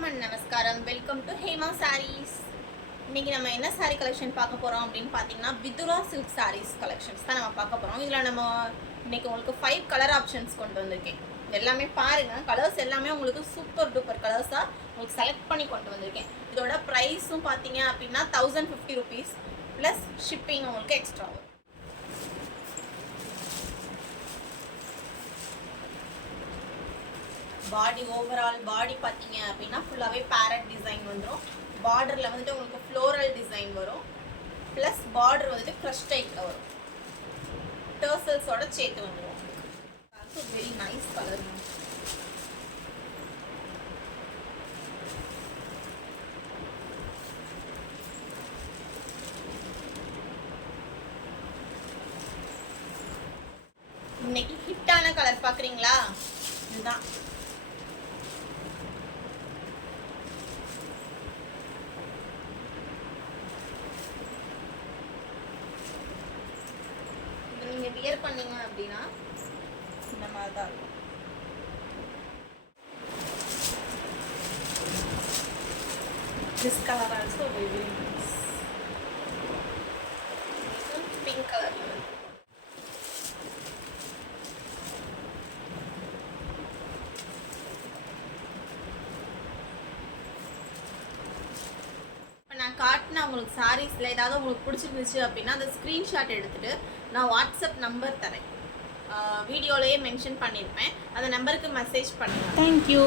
வணக்கம் அண்ட் நமஸ்காரம். Welcome to Hema sarees. இன்னைக்கு நம்ம என்ன சாரீ கலெக்ஷன் பார்க்க போகிறோம் அப்படின்னு பார்த்தீங்கன்னா விதுரா சில்க் சாரீஸ் கலெக்ஷன்ஸ் தான் நம்ம பார்க்க போகிறோம். இதில் நம்ம இன்னைக்கு உங்களுக்கு 5 கலர் ஆப்ஷன்ஸ் கொண்டு வந்திருக்கேன். எல்லாமே பாருங்கள், கலர்ஸ் எல்லாமே உங்களுக்கு சூப்பர் டூப்பர் கலர்ஸாக உங்களுக்கு செலக்ட் பண்ணி கொண்டு வந்திருக்கேன். இதோட ப்ரைஸும் பார்த்தீங்க அப்படின்னா 1050 rupees ப்ளஸ் ஷிப்பிங் உங்களுக்கு எக்ஸ்ட்ரா வரும். பாடி ஓவரால் பாடி பார்த்தீங்க அப்படின்னா ஃபுல்லாகவே பேரட் டிசைன் வந்துடும். பார்டரில் வந்துட்டு உங்களுக்கு ஃப்ளோரல் டிசைன் வரும். ப்ளஸ் பார்டர் வந்துட்டு க்ரஷ் டைப்பில் வரும். டர்சல்ஸோட சேர்த்து வந்துடும். Also very nice colour. இன்னைக்கு ஹிட்டான கலர் பார்க்குறீங்களா? இதுதான். நீங்கள் வியர் பண்ணீங்க அப்படின்னா இந்த மாதிரி தான் இருக்கும். This colour also very nice. Pink colour. நான் காட்டின உங்களுக்கு சாரீஸில் ஏதாவது உங்களுக்கு பிடிச்சிருந்துச்சு அப்படின்னா அந்த ஸ்க்ரீன்ஷாட் எடுத்துகிட்டு நான் வாட்ஸ்அப் நம்பர் தரேன், வீடியோலேயே மென்ஷன் பண்ணியிருப்பேன். அந்த நம்பருக்கு மெசேஜ் பண்ணுங்கள். தேங்க்யூ.